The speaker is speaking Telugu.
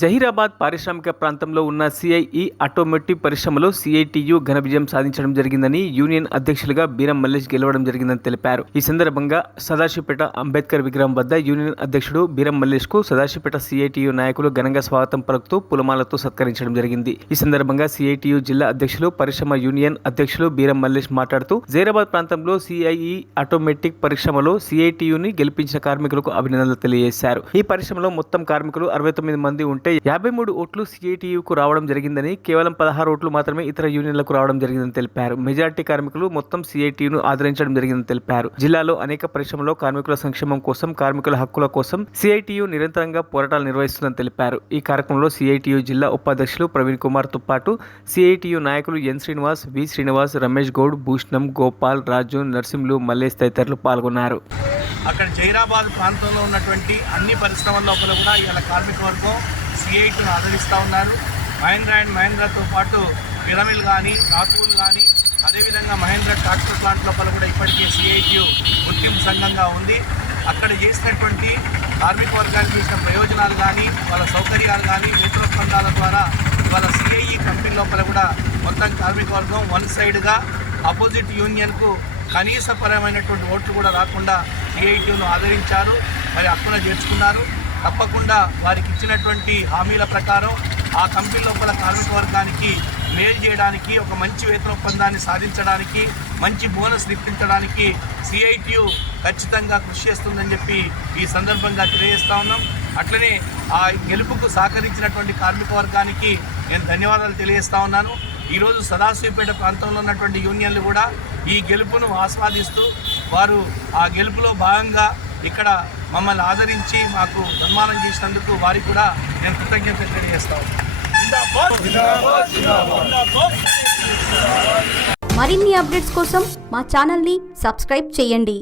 జహీరాబాద్ పారిశ్రామిక ప్రాంతంలో ఉన్న సిఐఈ ఆటోమోటివ్ పరిశ్రమలో సిఐటియు ఘన విజయం సాధించడం జరిగిందని యూనియన్ అధ్యక్షులుగా బీరం మల్లేష్ గెలవడం జరిగిందని తెలిపారు. ఈ సందర్భంగా సదాశివపేట అంబేద్కర్ విగ్రహం వద్ద యూనియన్ అధ్యక్షుడు బీరం మల్లేష్ కు సదాశివపేట సిఐటియు నాయకులు ఘనంగా స్వాగతం పలుకుతూ పూలమాలతో సత్కరించడం జరిగింది. ఈ సందర్భంగా సిఐటియు జిల్లా అధ్యక్షులు పరిశ్రమ యూనియన్ అధ్యక్షులు బీరం మల్లేష్ మాట్లాడుతూ జహీరాబాద్ ప్రాంతంలో సిఐఈ ఆటోమేటిక్ పరిశ్రమలో సిఐటియుని గెలిపించిన కార్మికులకు అభినందనలు తెలియజేశారు. ఈ పరిశ్రమలో మొత్తం కార్మికులు 69 మంది ఉంటే 53 ఓట్లు సిఐటియుకు రావడం జరిగిందని, కేవలం 16 ఓట్లు మాత్రమే ఇతర యూనియన్లకు రావడం జరిగిందని తెలిపారు. మెజార్టీ కార్మికులు మొత్తం సిఐటియును ఆదరించడం జరిగిందని తెలిపారు. జిల్లాలో అనేక పరిశ్రమలో కార్మికుల సంక్షేమం కోసం, కార్మికుల హక్కుల కోసం సిఐటియు నిరంతరంగా పోరాటాలు నిర్వహిస్తుందని తెలిపారు. ఈ కార్యక్రమంలో సిఐటియు జిల్లా ఉపాధ్యక్షులు ప్రవీణ్ కుమార్ తో పాటు సిఐటియు నాయకులు ఎన్ శ్రీనివాస్, వి శ్రీనివాస్, రమేష్ గౌడ్, భూషణం, గోపాల్, రాజు, నర్సింహులు, మల్లేష్ తదితరులు పాల్గొన్నారు. అక్కడ జహీరాబాద్ ప్రాంతంలో ఉన్నటువంటి అన్ని పరిశ్రమల లోపల కూడా ఇవాళ కార్మిక వర్గం సిఐటిని ఆదరిస్తూ ఉన్నారు. మహేంద్ర అండ్ మహేంద్రతో పాటు పిరమిల్ కానీ, రాకూల్ కానీ, అదేవిధంగా మహేంద్ర ట్రాక్టర్ ప్లాంట్ లోపల కూడా ఇప్పటికే సిఐటియు గుర్తింపు సంఘంగా ఉంది. అక్కడ చేసినటువంటి కార్మిక వర్గానికి చేసిన ప్రయోజనాలు కానీ, వాళ్ళ సౌకర్యాలు కానీ, మిత్ర ఒప్పందాల ద్వారా వాళ్ళ సిఐఈ కంపెనీ లోపల కూడా మొత్తం కార్మిక వర్గం వన్ సైడ్గా అపోజిట్ యూనియన్కు కనీసపరమైనటువంటి ఓట్లు కూడా రాకుండా సిఐటియును ఆదరించారు, మరి హక్కున చేర్చుకున్నారు. తప్పకుండా వారికి ఇచ్చినటువంటి హామీల ప్రకారం ఆ కంపెనీ లోపల కార్మిక వర్గానికి మేలు చేయడానికి, ఒక మంచి వేతన ఒప్పందాన్ని సాధించడానికి, మంచి బోనస్ ఇప్పించడానికి సిఐటియు ఖచ్చితంగా కృషి చేస్తుందని చెప్పి ఈ సందర్భంగా తెలియజేస్తా ఉన్నాం. అట్లనే ఆ గెలుపుకు సహకరించినటువంటి కార్మిక వర్గానికి నేను ధన్యవాదాలు తెలియజేస్తా ఉన్నాను. ఈరోజు సదాశివపేట ప్రాంతంలో ఉన్నటువంటి యూనియన్లు కూడా ఈ గెలుపును ఆస్వాదిస్తూ వారు ఆ గెలుపులో భాగంగా ఇక్కడ మమ్మల్ని ఆదరించి మాకు సన్మానం చేసినందుకు వారికి కూడా నేను కృతజ్ఞతలు తెలియజేస్తాను. మరిన్ని అప్డేట్స్ కోసం మా ఛానల్ని సబ్స్క్రైబ్ చేయండి.